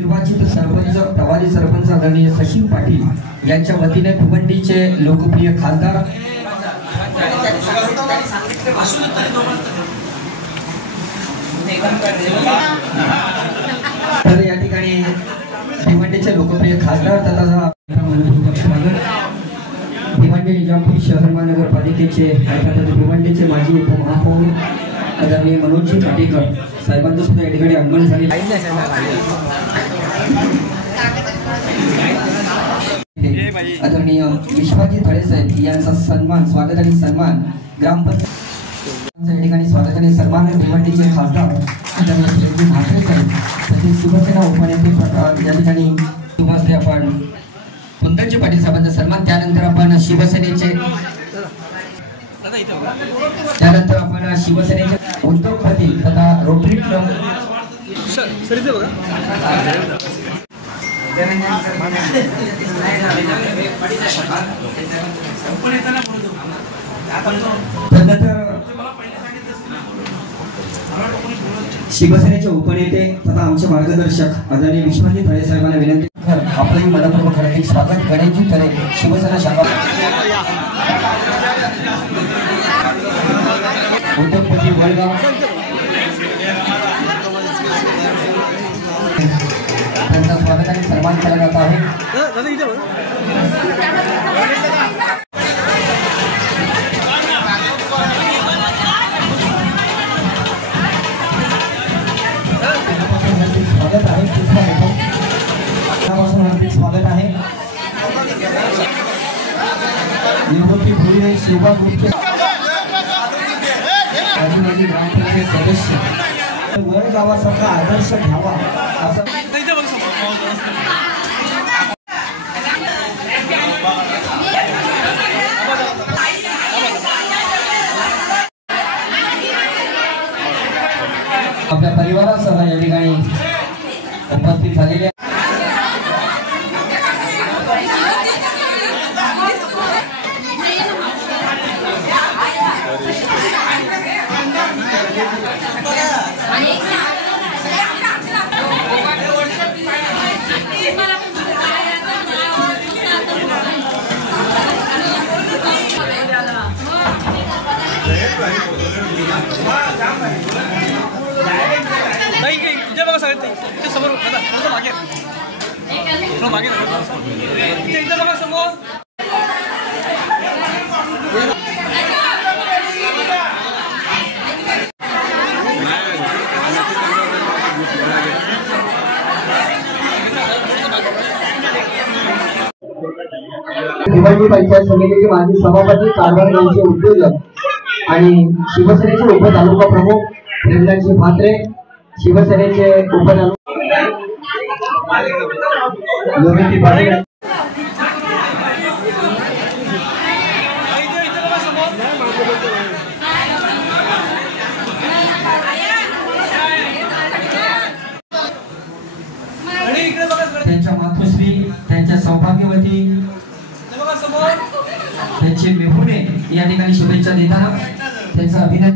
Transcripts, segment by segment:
निर्वाचित सरपंच प्रभारी सरपंच आदरणीय सचिन पाटील यांच्या वतीने भिवंडीचे लोकप्रिय खासदार तर या ठिकाणी भिवंडीचे लोकप्रिय खासदार तथा भिवंडी निजामपूर शहर महानगरपालिकेचे अर्थात भिवंडीचे माजी उपमहापौर आदरणीय मनोज पाटीकर साहेबांचं सुद्धा या ठिकाणी आगमन झाले आदरणीय विश्वाजी तळे साहेब यांचा सन्मान स्वागत आणि सन्मान ग्रामपंचायत या ठिकाणी स्वागत आणि सन्मान भिवंडीचे खासदार आदरणीय सुरेशजी म्हात्रे साहेब तसेच शिवसेना उपनेते या ठिकाणी सुभाष आपण कुंदनजी पाटील साहेबांचा सन्मान त्यानंतर आपण शिवसेनेचे उद्योगपती तथा रोटरी क्लब शिवसेनेचे उपनेते तथा आमचे मार्गदर्शक आदरणीय विश्वाजी तळे साहेबांना विनंती आपलंही मनपूर्वक हार्दिक स्वागत गणेशजी तळे शिवसेना शाखा उद्योगपती वळगाव त्यांचा स्वागत आणि सन्मान केला जात आहे स्वागत आहे स्वागत आहे निवृत्ती भोईरे शिवबा ग्रुपचे ग्रामपंचायत सदस्य वळगावासारखा आदर्श घ्यावा असं आपल्या परिवारासह या ठिकाणी उपस्थित झालेले समोर मागे बघा समोर भिवंडी पंचायत समितीचे माजी सभापती कारभार यांचे उद्योजक आणि शिवसेनेचे उपतालुका प्रमुख प्रेमदासजी म्हात्रे शिवसेनेचे उपतालुका त्यांच्या मातोश्री त्यांच्या सौभाग्यवती त्यांचे मेहुणे या ठिकाणी शुभेच्छा देताना त्यांचा अभिनंदन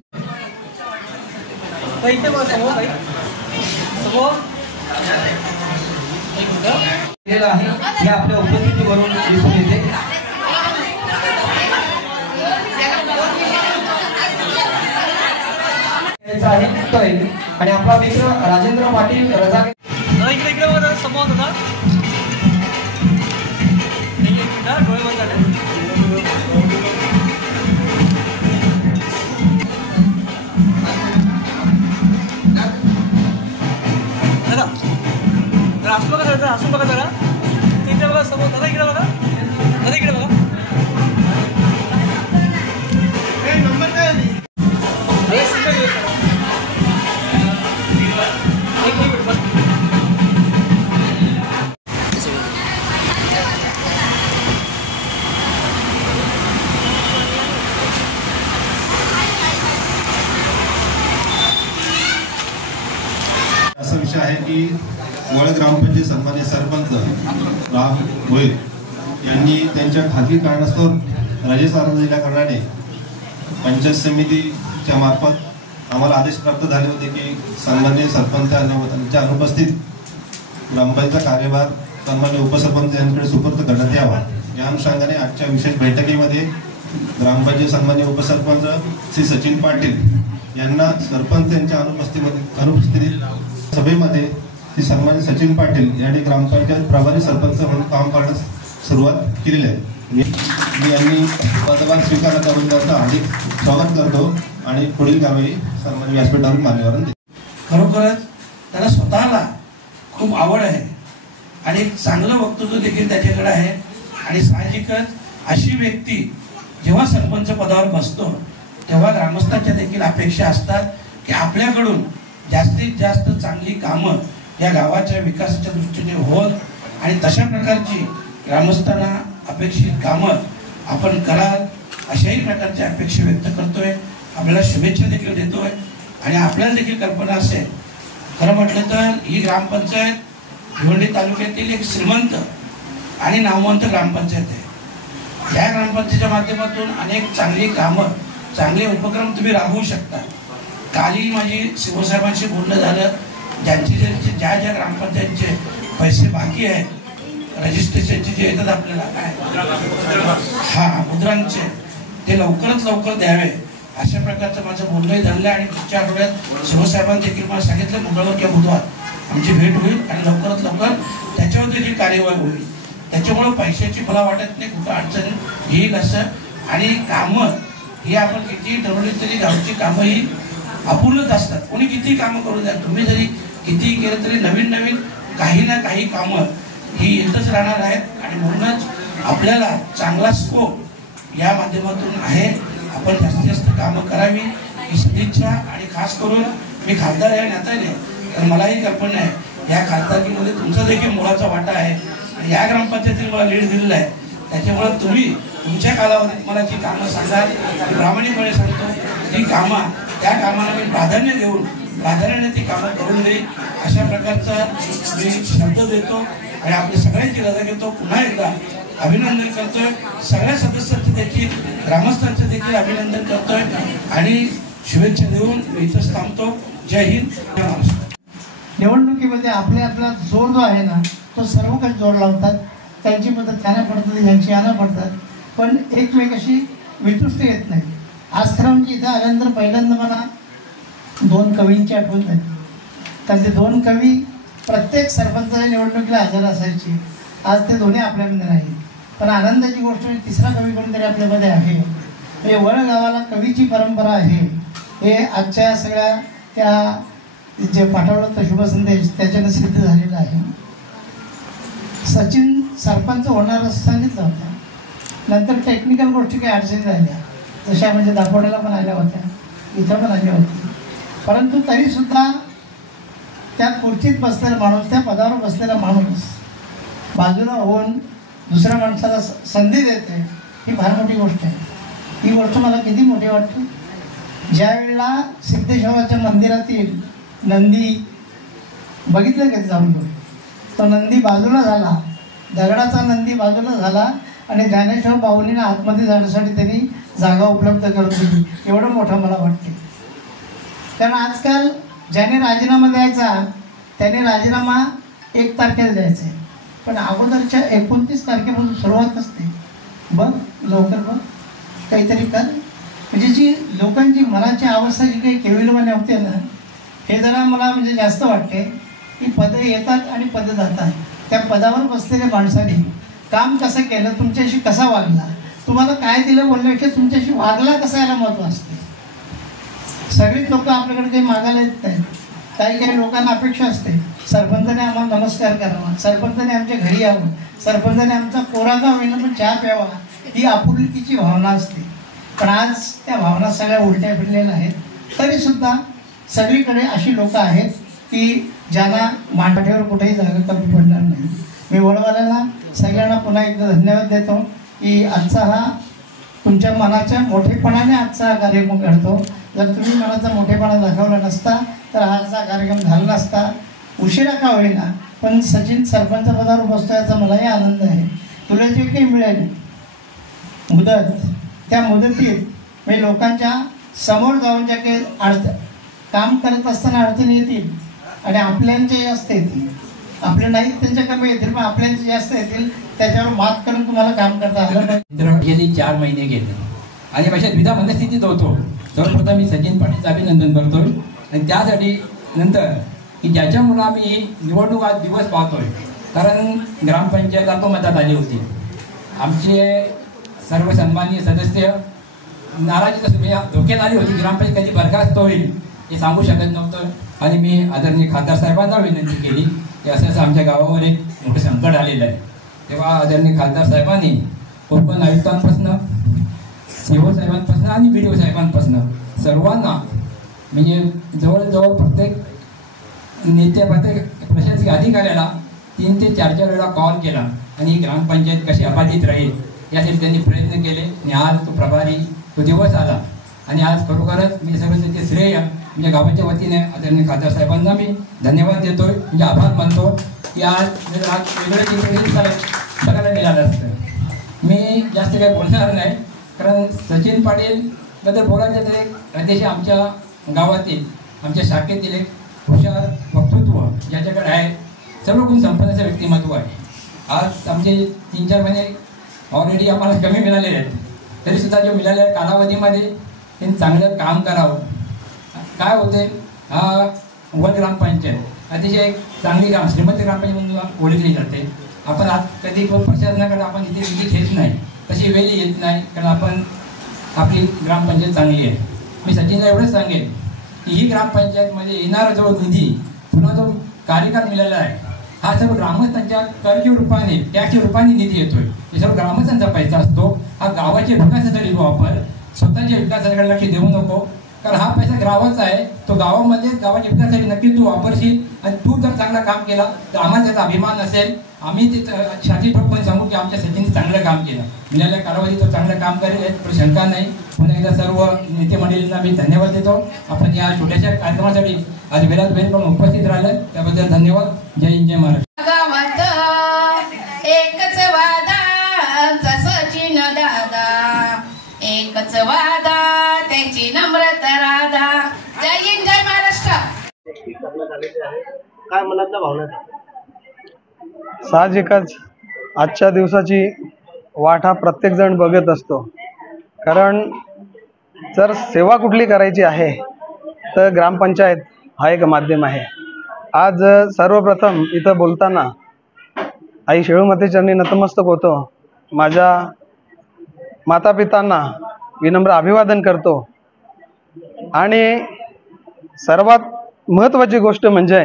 आहे हे आपल्या उपस्थितीवरून दिसून येते आणि आपला मित्र राजेंद्र पाटील रजा समोर होता हसून बघा जरा तिथे बघा समोर दादा इकडे बघा दादा इकडे बघा नंबर काय असा विषय आहे की वळ ग्रामपंचायत सन्मान्य सरपंच राम भोईर यांनी त्यांच्या खाजगी कारणास्तव राजेसाहेब जिल्ह्याकडे पंचायत समितीच्या मार्फत आम्हाला आदेश प्राप्त झाले होते की सन्मान्य सरपंचांच्या अनुपस्थित ग्रामपंचायतचा कार्यभार सन्मान्य उपसरपंच यांच्याकडे सुपूर्द करण्यात यावा। या अनुषंगाने आजच्या विशेष बैठकीमध्ये ग्रामपंचायत सन्मान्य उपसरपंच श्री सचिन पाटील यांना सरपंच यांच्या अनुपस्थितीत सभेमध्ये श्री सन्मान्य सचिन पाटील यांनी ग्रामपंचायत प्रभारी सरपंच म्हणून काम करण्यास सुरुवात केलेली आहे। मी यांनी पदभार स्वीकार करून त्यांचं हार्दिक स्वागत करतो आणि पुढील कारवाई सन्मान्य व्यासपीठावरील मान्यवरांना देतो। खरोखरच त्याला स्वतःला खूप आवड आहे आणि एक चांगलं वक्तृत्व देखील त्याच्याकडे आहे आणि साहजिकच अशी व्यक्ती जेव्हा सरपंच पदावर बसतो तेव्हा ग्रामस्थांच्या देखील अपेक्षा असतात की आपल्याकडून जास्तीत जास्त चांगली कामं या गावाच्या विकासाच्या दृष्टीने होत आणि तशा प्रकारची ग्रामस्थांना अपेक्षित कामं आपण कराल अशाही प्रकारची अपेक्षा व्यक्त करतोय। आपल्याला शुभेच्छा देखील देतोय आणि आपल्याला देखील कल्पना असेल, खरं म्हटलं तर ही ग्रामपंचायत भिवंडी तालुक्यातील एक श्रीमंत आणि नामवंत ग्रामपंचायत आहे। या ग्रामपंचायतीच्या माध्यमातून अनेक चांगली कामं चांगले उपक्रम तुम्ही राबवू शकता। कालही माझी शिवसाहेबांशी बोलणं झालं, ज्या ग्रामपंचायतचे पैसे बाकी आहेत रजिस्ट्रेशनचे जे येतात आपल्याला मुद्रांचे ते लवकरात लवकर द्यावे अशा प्रकारचं माझं बोलणंही झालं आणि पुढच्या आठवड्यात शिवसाहेबांनी देखील मला सांगितलं मंगळवार किंवा बुधवार आमची भेट होईल आणि लवकरात लवकर त्याच्यावर देखील कार्यवाही होईल। त्याच्यामुळं पैशाची मला वाटत नाही कुठं अडचण येईल असं, आणि कामं ही आपण किती ठरवली तरी गावची कामं ही अपूर्णच असतात। कोणी किती कामं करू द्या, तुम्ही जरी किती केलं तरी नवीन नवीन काही ना काही कामं ही येतच राहणार आहेत आणि म्हणूनच आपल्याला चांगला स्कोप या माध्यमातून आहे। आपण जास्तीत जास्त कामं करावी ही सदिच्छा आणि खास करून मी खासदार या नात्याने तर मलाही कल्पना आहे या खासदारकीमध्ये तुमचा देखील मोलाचा वाटा आहे आणि या ग्रामपंचायतीने मला लीड दिलेला आहे। त्याच्यामुळे तुम्ही तुमच्या कालावधीत मला जी कामं सांगाल ती प्रामाणिकपणे सांगतो, ती कामं त्या कामाला मी प्राधान्याने ती कामं करून देईल अशा प्रकारचा मी शब्द देतो आणि आपल्या सगळ्यांची रजा घेतो। पुन्हा एकदा अभिनंदन करतोय, सगळ्या सदस्यांचं देखील ग्रामस्थांचं देखील अभिनंदन करतोय आणि शुभेच्छा देऊन मी इथंच थांबतो। जय हिंद, जय महाराष्ट्र। निवडणुकीमध्ये आपला जोर जो आहे ना तो सर्व काही जोर लावतात, त्यांची मदत त्यांना पडतात, यांची यांना पडतात, पण एकमेकाशी वितुष्ट येत नाही। आज खरं म्हणजे इथं आल्यानंतर पहिल्यांदा मला 2 कवींची आठवण झाली, कारण ते 2 कवी प्रत्येक सरपंचाच्या निवडणुकीला हजर असायचे। आज ते दोन्ही आपल्यामध्ये नाही, पण आनंदाची गोष्ट म्हणजे 3रा कवी कोणतरी आपल्यामध्ये आहे। हे वळगावाला कवीची परंपरा आहे, हे आजच्या सगळ्या त्या जे पाठवलं शुभ संदेश त्याच्यानं सिद्ध झालेला आहे। सचिन सरपंच होणार असं सांगितलं होतं, नंतर टेक्निकल गोष्टी काही अडचणी राहिल्या, जशा म्हणजे दापोड्याला पण आल्या होत्या, इथं पण आल्या होत्या, परंतु तरीसुद्धा त्या खुर्चीत बसलेला माणूस, त्या पदावर बसलेला माणूस बाजूला होऊन दुसऱ्या माणसाला संधी देते, ही फार मोठी गोष्ट आहे। ही गोष्ट मला किती मोठी वाटते, ज्या वेळेला सिद्धेश्वराच्या मंदिरातील नंदी बघितलं का जाऊन तो नंदी बाजूला झाला, दगडाचा नंदी बाजूला झाला आणि ज्ञानेश्वर बाहुलीनं आतमध्ये जाण्यासाठी त्यांनी जागा उपलब्ध करून दिली, एवढं मोठं मला वाटते। कारण आजकाल ज्याने राजीनामा द्यायचा त्याने राजीनामा 1 तारखेला द्यायचा आहे, पण अगोदरच्या 29 तारखेपासून सुरुवात असते। बघ लवकर बघ काहीतरी कर, म्हणजे जी लोकांची मनाची अवस्था जी काही केविलवाने होते ना, हे जरा मला म्हणजे जास्त वाटते की पदं येतात आणि पदं जातात, त्या पदावर बसलेल्या माणसाने काम कसं केलं, तुमच्याशी कसा वागला, तुम्हाला काय दिलं बोलण्यापेक्षा तुमच्याशी वागला कसा याला महत्त्व असते। सगळीच लोक आपल्याकडे काही मागायला येत नाहीत, काही लोकांना अपेक्षा असते सरपंचाने आम्हाला नमस्कार करावा, सरपंचाने आमच्या घरी यावं, सरपंचाने आमचा कोरागा होईना पण चहा प्यावा, ही आपुलकीची भावना असते। पण आज त्या भावना सगळ्या उलट्या फिरलेल्या आहेत। तरीसुद्धा सगळीकडे अशी लोक आहेत की ज्यांना मांडठेवर कुठेही जागा कमी पडणार नाही। मी वळवाल्याला सगळ्यांना पुन्हा एकदा धन्यवाद देतो की आजचा हा तुमच्या मनाच्या मोठेपणाने आजचा हा कार्यक्रम घडतो। जर तुम्ही मनाचा मोठेपणा दाखवला नसता तर आजचा कार्यक्रम झाला नसता। उशिरा का होईना पण सचिन सरपंच पदावर बसतो याचा मलाही आनंद आहे। तुला जे काही मिळेल मुदत, त्या मुदतीत मी लोकांच्या समोर जाऊन ज्या काही काम करत असताना अडचणी येतील आणि आपल्यांच्याही असते ती आपले नाही त्यांच्या कमी येतील पण आपल्याचे जास्त येतील, त्याच्यावर मात करून तुम्हाला काम करता आलं पाहिजे. गेली 4 महिने गेले आणि अशा द्विधा मनस्थितीत होतो. सर्वप्रथम मी सचिन पाटीलचं अभिनंदन करतोय आणि त्यासाठी नंतर की ज्याच्यामुळं आम्ही ही निवडणूक आज दिवस पाहतोय. कारण ग्रामपंचायत अल्पमतात आली होती. आमचे सर्व सन्माननीय सदस्य नाराजीचा सुविधा धोक्यात आली होती. ग्रामपंचायत कधी बरखास्त होईल हे सांगू शकत नव्हतं आणि मी आदरणीय खासदार साहेबांना विनंती केली की असं आमच्या गावावर एक मोठं संकट आलेलं आहे. तेव्हा आदरणीय खासदार साहेबांनी कोकण आयुक्तांपासून, सीओ साहेबांपासून आणि BDO साहेबांपासून सर्वांना म्हणजे जवळजवळ प्रत्येक प्रत्येक प्रशासकीय अधिकाऱ्याला 3 ते 4 वेळा कॉल केला आणि ही ग्रामपंचायत कशी अबाधित राहील यासाठी त्यांनी प्रयत्न केले आणि आज तो प्रभारी तो दिवस आला. आणि आज खरोखरच मी सर्व त्याचे श्रेय म्हणजे गावाच्या वतीने आदरणीय खासदार साहेबांना मी धन्यवाद देतोय, म्हणजे आभार मानतो की आज वेगळं चित्र बघायला मिळालं असतं. मी जास्त काही बोलणार नाही कारण सचिन पाटीलबद्दल बोलायचं तर एक अतिशय आमच्या गावातील आमच्या शाखेतील एक हुशार वक्तृत्व ज्याच्याकडे आहे, सर्व गुण संपन्नाचं व्यक्तिमत्व आहे. आज आमचे 3-4 महिने ऑलरेडी आम्हाला कमी मिळालेले आहेत, तरीसुद्धा जो मिळालेल्या कालावधीमध्ये त्यांनी चांगलं काम करावं. काय होते, हा वन ग्रामपंचायत अतिशय चांगली श्रीमंत ग्रामपंचायत म्हणून ओळखली जाते. आपण आज कधी प्रशासनाकडे आपण इथे विधी घेत नाही, तशी वेळी येत नाही कारण आपण आपली ग्रामपंचायत चांगली आहे. मी सचिनला एवढंच सांगेन की ही ग्रामपंचायतमध्ये येणारा जो निधी पुन्हा जो कार्यकाळ मिळाला आहे हा सर्व ग्रामस्थांच्या कर्ज रूपाने टॅक्स रूपाने निधी येतोय. हे सर्व ग्रामस्थांचा पैसा असतो. हा गावाच्या विकासासाठी वापर, स्वतःच्या विकासाकडे लक्ष देऊ नको कारण हा पैसा गावाचा आहे. तो गावामध्ये गावाच्या विकासासाठी नक्की तू वापरशील आणि तू जर चांगलं काम केला तर आम्हाला त्याचा अभिमान असेल. आम्ही ते छाती ठोकून सांगू की आमच्या सचिनने चांगलं काम केलं, मिळाल्या कालावधीत तो चांगलं काम करेल यात शंका नाही. पुन्हा एकदा सर्व नेते मंडळींना मी धन्यवाद देतो. आपण या छोट्याशा कार्यक्रमासाठी आज विराज बेन पण उपस्थित राहिले त्याबद्दल धन्यवाद. जय हिंद, जय महाराष्ट्र. गावात एकच वादा सचिन दादा, एकच वादा त्याची नम्रता राधा. जय हिंद, जय महाराष्ट्र. काय मनातल्या भावना? साहजिकच आजच्या दिवसाची वाट हा प्रत्येक जण बघत असतो. कारण जर सेवा कुठली करायची आहे तर ग्रामपंचायत हा एक माध्यम आहे. आज सर्वप्रथम इथं बोलताना आई शेळूमती चरणी नतमस्तक होतो. माझ्या मातापितांना विनम्र अभिवादन करतो. आणि सर्वात महत्त्वाची गोष्ट म्हणजे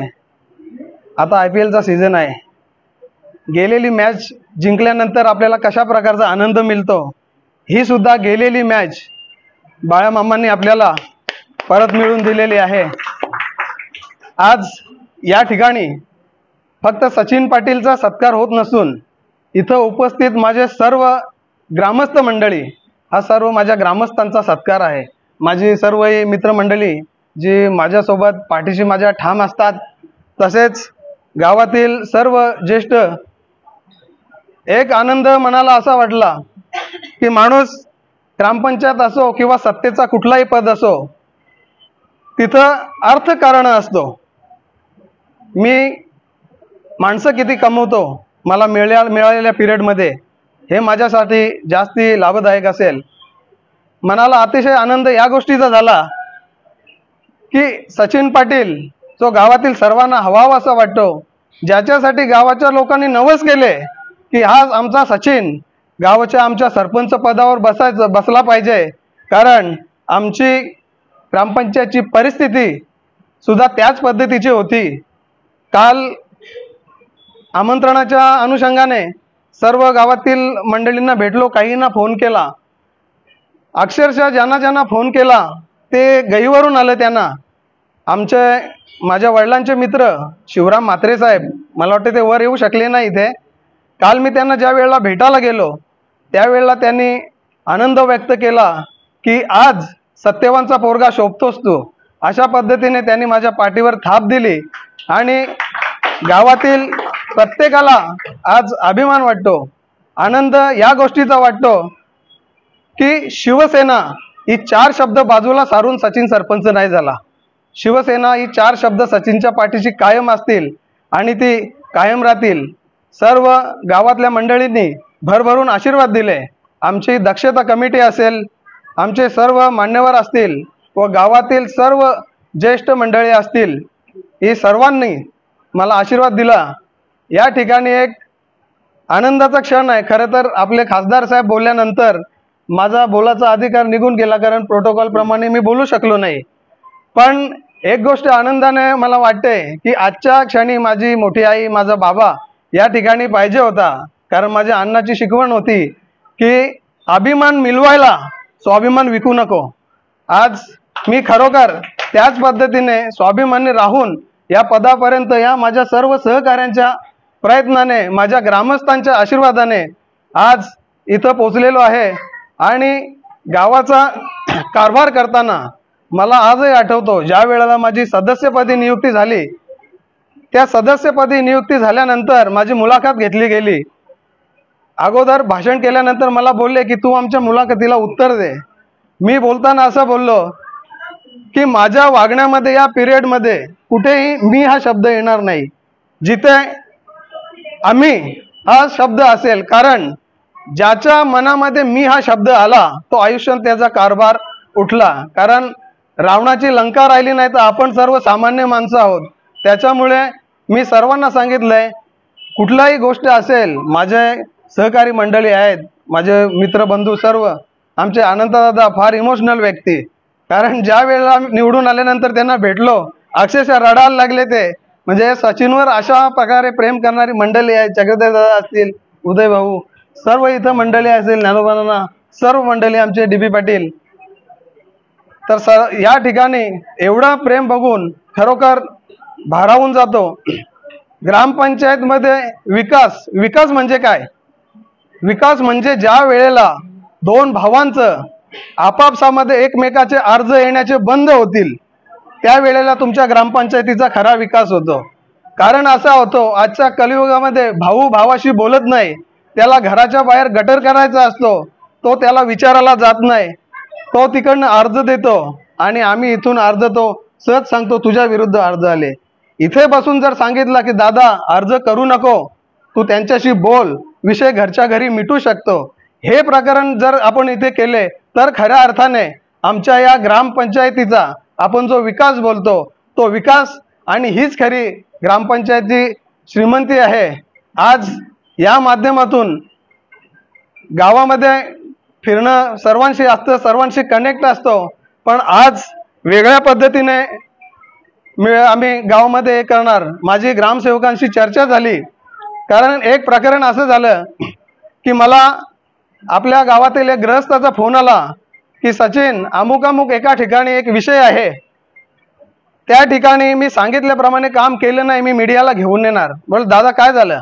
आता IPLचा सीझन आहे. गेलेली मॅच जिंकल्यानंतर आपल्याला कशा प्रकारचा आनंद मिळतो ही सुद्धा गेलेली मॅच बाळामामांनी आपल्याला परत मिळवून दिलेली आहे. आज या ठिकाणी फक्त सचिन पाटीलचा सत्कार होत नसून इथं उपस्थित माझे सर्व ग्रामस्थ मंडळी हा सर्व माझ्या ग्रामस्थांचा सत्कार आहे. माझी सर्व मित्रमंडळी जी माझ्यासोबत पाठीशी माझ्या ठाम असतात, तसेच गावातील सर्व ज्येष्ठ. एक आनंद मनाला असा वाटला की माणूस ग्रामपंचायत असो किंवा सत्तेचा कुठलाही पद असो तिथं अर्थकारण असतो. मी माणसं किती कमवतो मला मिळालेल्या पिरियडमध्ये हे माझ्यासाठी जास्ती लाभदायक असेल. मनाला अतिशय आनंद या गोष्टीचा झाला की सचिन पाटील जो गावातील सर्वांना हवाहवासा वाटतो, ज्याच्यासाठी गावाच्या लोकांनी नवस केले की हा आमचा सचिन गावाच्या आमच्या सरपंच पदावर बसला पाहिजे, कारण आमची ग्रामपंचायतची परिस्थिती सुद्धा त्याच पद्धतीची होती. काल आमंत्रणाच्या अनुषंगाने सर्व गावातील मंडळींना भेटलो, काहींना फोन केला. अक्षरशः ज्यांना फोन केला ते गहीवरून आलं. त्यांना माझ्या वडिलांचे मित्र शिवराम म्हात्रे साहेब, मला वाटते ते वर येऊ शकले नाही इथे. काल मी त्यांना ज्या वेळेला भेटायला गेलो त्यावेळेला त्यांनी आनंद व्यक्त केला की आज सत्यवानचा पोरगा शोभतोस तू. अशा पद्धतीने त्यांनी माझ्या पाठीवर थाप दिली आणि गावातील प्रत्येकाला आज अभिमान वाटतो, आनंद या गोष्टीचा वाटतो की शिवसेना ही 4 शब्द बाजूला सारून सचिन सरपंच नाही झाला. शिवसेना ही 4 शब्द सचिनच्या पाठीशी कायम असतील आणि ती कायम राहतील. सर्व गावातल्या मंडळींनी भरभरून आशीर्वाद दिले. आमची दक्षता कमिटी असेल, आमचे सर्व मान्यवर असतील व गावातील सर्व ज्येष्ठ मंडळी असतील, ही सर्वांनी मला आशीर्वाद दिला. या ठिकाणी एक आनंदाचा क्षण आहे. खरं तर आपले खासदार साहेब बोलल्यानंतर माझा बोलाचा अधिकार निघून गेला, कारण प्रोटोकॉल प्रमाणे मी बोलू शकलो नाही. पण एक गोष्ट आनंदाने मला वाटते की आजच्या क्षणी माझी मोठी आई, माझा बाबा या ठिकाणी पाहिजे होता. कारण माझ्या अण्णाची शिकवण होती की अभिमान मिळवायला स्वाभिमान विकू नको. आज मी खरोखर त्याच पद्धतीने स्वाभिमानी राहून या पदापर्यंत, या माझ्या सर्व सहकाऱ्यांच्या प्रयत्नाने, माझ्या ग्रामस्थांच्या आशीर्वादाने आज इथं पोचलेलो आहे. आणि गावाचा कारभार करताना मला आजही आठवतो, ज्या वेळेला माझी सदस्यपदी नियुक्ती झाली, त्या सदस्यपदी नियुक्ती झाल्यानंतर माझी मुलाखत घेतली गेली. अगोदर भाषण केल्यानंतर मला बोलले की तू आमच्या मुलाखतीला उत्तर दे. मी बोलताना असं बोललो की माझ्या वागण्यामध्ये या पिरियडमध्ये कुठेही मी हा शब्द येणार नाही. जिथे आम्ही हा शब्द असेल, कारण ज्याच्या मनामध्ये मी हा शब्द आला तो आयुष्यात त्याचा कारभार उठला. कारण रावणाची लंका राहिली नाही तर आपण सर्व सामान्य माणसं आहोत. त्याच्यामुळे मी सर्वांना सांगितलंय, कुठलाही गोष्ट असेल, माझे सहकारी मंडळी आहेत, माझे मित्रबंधू सर्व, आमचे आनंददादा फार इमोशनल व्यक्ती. कारण ज्या वेळेला निवडून आल्यानंतर त्यांना भेटलो, अक्षरशः रडायला लागले ते. म्हणजे सचिनवर अशा प्रकारे प्रेम करणारी मंडळी आहे. चक्रधर दादा असतील, उदय भाऊ, सर्व इथं मंडळी असतील, ज्ञानोबा, सर्व मंडळी, आमचे डी बी पाटील. तर या ठिकाणी एवढा प्रेम बघून खरोखर भारावून जातो. ग्रामपंचायतमध्ये विकास म्हणजे काय? विकास म्हणजे ज्या वेळेला दोन भावांचं आपापसामध्ये एकमेकाचे अर्ज येण्याचे बंद होतील, त्यावेळेला तुमच्या ग्रामपंचायतीचा खरा विकास होतो. कारण असा होतो, आजच्या कलियुगामध्ये भाऊ भावाशी बोलत नाही, त्याला घराच्या बाहेर गटर करायचा असतो, तो त्याला विचारायला जात नाही, तो तिकडनं अर्ज देतो आणि आम्ही इथून अर्ज तो सहज सांगतो तुझ्या विरुद्ध अर्ज आले. इथे बसून जर सांगितलं की दादा अर्ज करू नको, तू त्यांच्याशी बोल, विषय घरच्या घरी मिटू शकतो, हे प्रकरण जर आपण इथे केले तर खऱ्या अर्थाने आमच्या या ग्रामपंचायतीचा आपण जो विकास बोलतो तो विकास आणि हीच खरी ग्रामपंचायती श्रीमंती आहे. आज या माध्यमातून गावामध्ये फिरणं सर्वांशी असतं, सर्वांशी कनेक्ट असतो, पण आज वेगळ्या पद्धतीने आम्ही गावामध्ये हे करणार. माझी ग्रामसेवकांशी चर्चा झाली. कारण एक प्रकरण असं झालं की मला आपल्या गावातील एक गृहस्थाचा फोन आला की सचिन, अमुक अमुक एका ठिकाणी एक विषय आहे, त्या ठिकाणी मी सांगितल्याप्रमाणे काम केलं नाही, मी मीडियाला घेऊन येणार. बोल दादा काय झालं?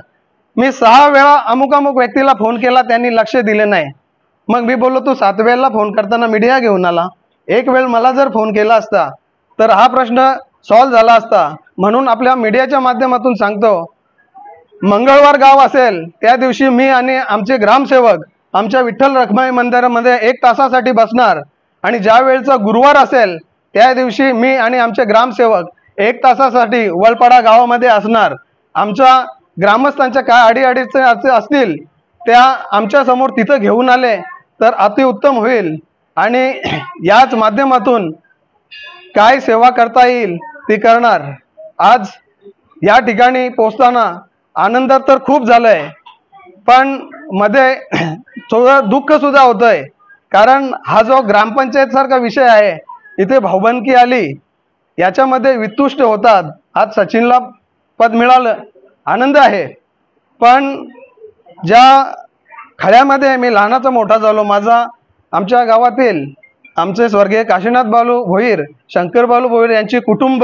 मी 6 वेळा अमुक अमुक व्यक्तीला फोन केला, त्यांनी लक्ष दिले नाही. मग मी बोललो तू 7 वेळेला फोन करताना मीडिया घेऊन आला, एक वेळ मला जर फोन केला असता तर हा प्रश्न सॉल्व्ह झाला असता. म्हणून आपल्या मीडियाच्या माध्यमातून सांगतो, मंगळवार गाव असेल त्या दिवशी मी आणि आमचे ग्रामसेवक आमच्या विठ्ठल रखुमाई मंदिरामध्ये 1 तासासाठी बसणार, आणि ज्या वेळचा गुरुवार असेल त्या दिवशी मी आणि आमचे ग्रामसेवक 1 तासासाठी वलपाडा गावामध्ये असणार. आमच्या ग्रामस्थांच्या काय अडीअडचणी असतील त्या आमच्या समोर तिथं घेऊन आले तर अतिउत्तम होईल. आणि याच माध्यमातून काय सेवा करता येईल ती करणार. आज या ठिकाणी पोचताना आनंद तर खूप झालाय, पण मध्ये थोडं दुःख सुद्धा होतंय. कारण हा जो ग्रामपंचायत सारखा विषय आहे, इथे भाऊबंदकी आली, याच्यामध्ये वितुष्ट होतात. आज सचिनला पद मिळालं, आनंद आहे, पण ज्या खळ्यामध्ये मी लहानाचा मोठा झालो, माझा आमच्या गावातील आमचे स्वर्गीय काशीनाथ बालू भोईर, शंकर बालू भोईर यांची कुटुंब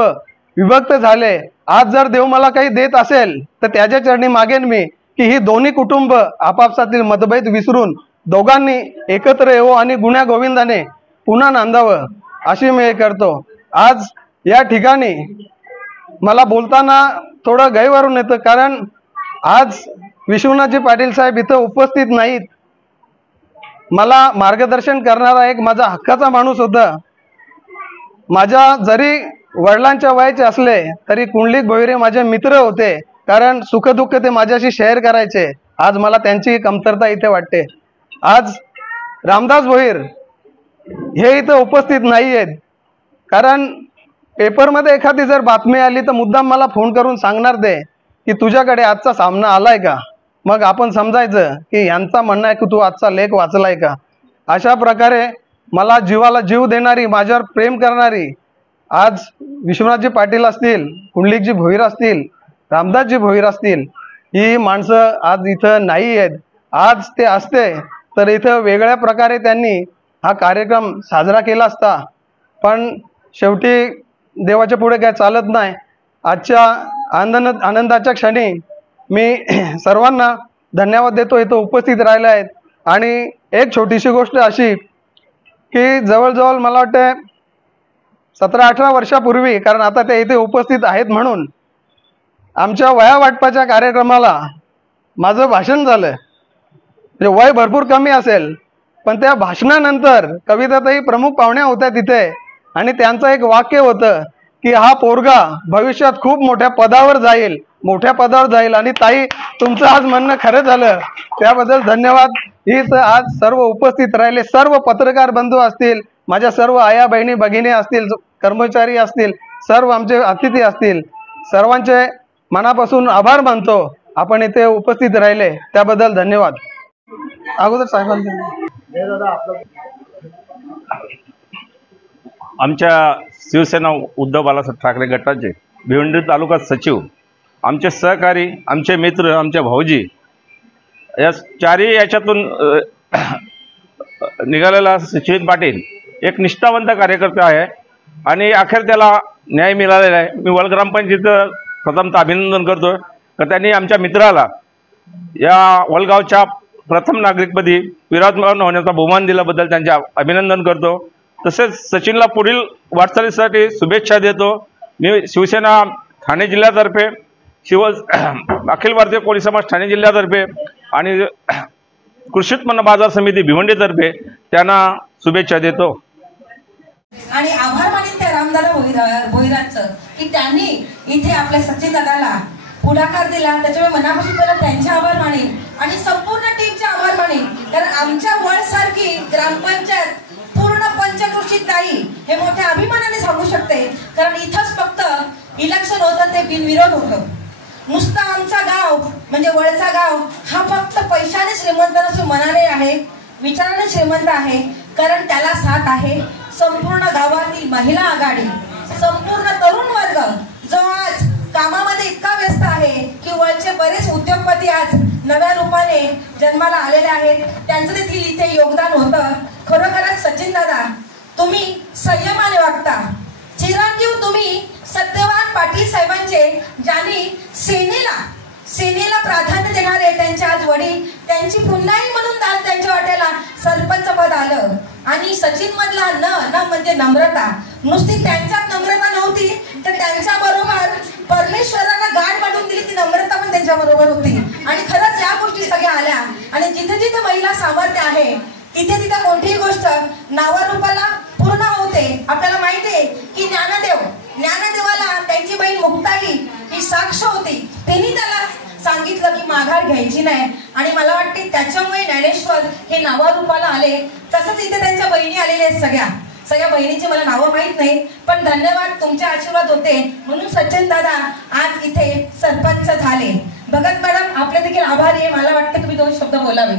विभक्त झाले. आज जर देव मला काही देत असेल तर त्याच्या चरणी मागेन मी की ही दोन्ही कुटुंब आपापसातील मतभेद विसरून दोघांनी एकत्र येवो आणि गुण्या गोविंदाने पुन्हा नांदावं, अशी मी हे करतो. आज या ठिकाणी मला बोलताना थोडं गैरवारून येतं, कारण आज विश्वनाथजी पाटील साहेब इथं उपस्थित नाहीत. मला मार्गदर्शन करणारा एक माझा हक्काचा माणूस होता. माझ्या जरी वडिलांच्या वयाचे असले तरी कुंडलिक भोईरे माझे मित्र होते. कारण सुखदुःख ते माझ्याशी शेअर करायचे. आज मला त्यांची कमतरता इथे वाटते. आज रामदास भोईर हे इथं उपस्थित नाही आहेत, कारण पेपरमध्ये एखादी जर बातमी आली तर मुद्दाम मला फोन करून सांगणार ते की तुझ्याकडे आजचा सामना आलाय का. मग आपण समजायचं की यांचा म्हणणं आहे की तू आजचा लेख वाचलाय का. अशा प्रकारे मला जीवाला जीव देणारी, माझ्यावर प्रेम करणारी, आज विश्वनाथजी पाटील असतील, कुंडलिकजी भोईर असतील, रामदासजी भोईर असतील, ही माणसं आज इथं नाही आहेत. आज ते असते तर इथं वेगळ्या प्रकारे त्यांनी हा कार्यक्रम साजरा केला असता. पण शेवटी देवाच्या पुढे काय चालत नाही. आजच्या आनंदाच्या क्षणी मी सर्वांना धन्यवाद देतो इथं उपस्थित राहिले आहेत. आणि एक छोटीशी गोष्ट अशी की जवळजवळ मला वाटतं 17-18 वर्षापूर्वी, कारण आता ते इथे उपस्थित आहेत म्हणून, आमच्या वया वाटपाच्या कार्यक्रमाला माझं भाषण झालं. म्हणजे वय भरपूर कमी असेल, पण त्या भाषणानंतर कविताताई प्रमुख पाहुण्या होत्या तिथे, आणि त्यांचं एक वाक्य होतं की हा पोरगा भविष्यात खूप मोठ्या पदावर जाईल. आणि ताई, तुमचं आज म्हणणं खरं झालं, त्याबद्दल धन्यवाद. हीच आज सर्व उपस्थित राहिले सर्व पत्रकार बंधू असतील, माझ्या सर्व आया बहिणी भगिनी असतील, कर्मचारी असतील, सर्व आमचे अतिथी असतील, सर्वांचे मनापासून आभार मानतो. आपण इथे उपस्थित राहिले त्याबद्दल धन्यवाद. अगोदर साहेबांनी आमच्या शिवसेना उद्धव बाळासाहेब ठाकरे गटाचे भिवंडी तालुका सचिव, आमचे सहकारी, आमचे मित्र, आमचे भाऊजी, या चारही याच्यातून निघालेला सचिन पाटील एक निष्ठावंत कार्यकर्ता आहे आणि अखेर त्याला न्याय मिळालेला आहे. मी वल ग्रामपंचायतीचं प्रथमतः अभिनंदन करतो तर त्यांनी आमच्या मित्राला या वलगावच्या प्रथम नागरिकपदी विराजमान होण्याचा बहुमान दिल्याबद्दल त्यांचे अभिनंदन करतो. तसेच सचिनला पुढील वाटचालीसाठी शुभेच्छा देतो. मी शिवसेना ठाणे जिल्ह्यातर्फे, अखिल भारतीय कोळी समाज ठाणे जिल्ह्यातर्फे आणि कृषी उत्पन्न बाजार समिती भिवंडीतर्फे त्यांना शुभेच्छा देतो. आणि आभार मानित त्या रामदादा भोईरांचं की त्यांनी इथे आपल्या सचिन दादाला पुढाकार दिला. त्याच्यामुळे मनापासून त्याला त्यांचे आभार मानेन आणि संपूर्ण टीमचे आभार मानेन. कारण आमच्या वळसारखी ग्रामपंचायत पूर्ण पंचक्रोशीत नाही हे मोठ्या अभिमानाने सांगू शकते. कारण इथंच फक्त इलेक्शन होतं ते बिनविरोध होतं. नुसतं आमचा गाव म्हणजे वळचा गाव हा फक्त पैशाने श्रीमंत नसून मनाने आहे, विचाराने श्रीमंत आहे. कारण त्याला साथ आहे संपूर्ण गावातील महिला आघाडी, संपूर्ण तरुण वर्ग जो आज कामामध्ये इतका व्यस्त आहे की वळचे बरेच उद्योगपती आज नव्या रूपाने जन्माला आलेले आहेत. त्यांचं देखील इथे योगदान होतं. खरोखरच सचिन दादा, तुम्ही संयमाने वागता. चिरंजीव तुम्ही सत्यवान पाटील साहेबांचे, ज्यांनी सेनेला प्राधान्य देणारे त्यांचे आज वडील, त्यांची पुन्हाही म्हणून आज त्यांच्या वाट्याला सरपंच पद आलं. आणि सचिन मधला न म्हणजे नम्रता, नुसती त्यांच्यात नम्रता नव्हती तर त्यांच्या बरोबर परमेश्वराला गाठ बांधून दिली ती नम्रता पण त्यांच्या बरोबर होती. आणि खरंच या गोष्टी सगळ्या आल्या. आणि जिथे जिथे महिला सामर्थ्य आहे तिथे तिथे कोणतीही गोष्ट नावारूपाला पूर्ण होते. आपल्याला माहिती आहे की ज्ञानदेवाला त्यांची बहीण मुक्ताई ही साक्ष होती. त्यांनी त्याला सांगितलं की माघार घ्यायची नाही. आणि मला वाटते त्याच्यामुळे ज्ञानेश्वर हे नावारूपाला आले. तसंच इथे त्यांच्या बहिणी आलेल्या आहेत. सगळ्या बहिणीची मला नावं माहित नाही, पण धन्यवाद, तुमचे आशीर्वाद होते म्हणून सचिन दादा आज इथे सरपंच झाले. भगत मॅडम आपले देखील आभारी आहे. मला वाटतं तुम्ही 2 शब्द बोलावे.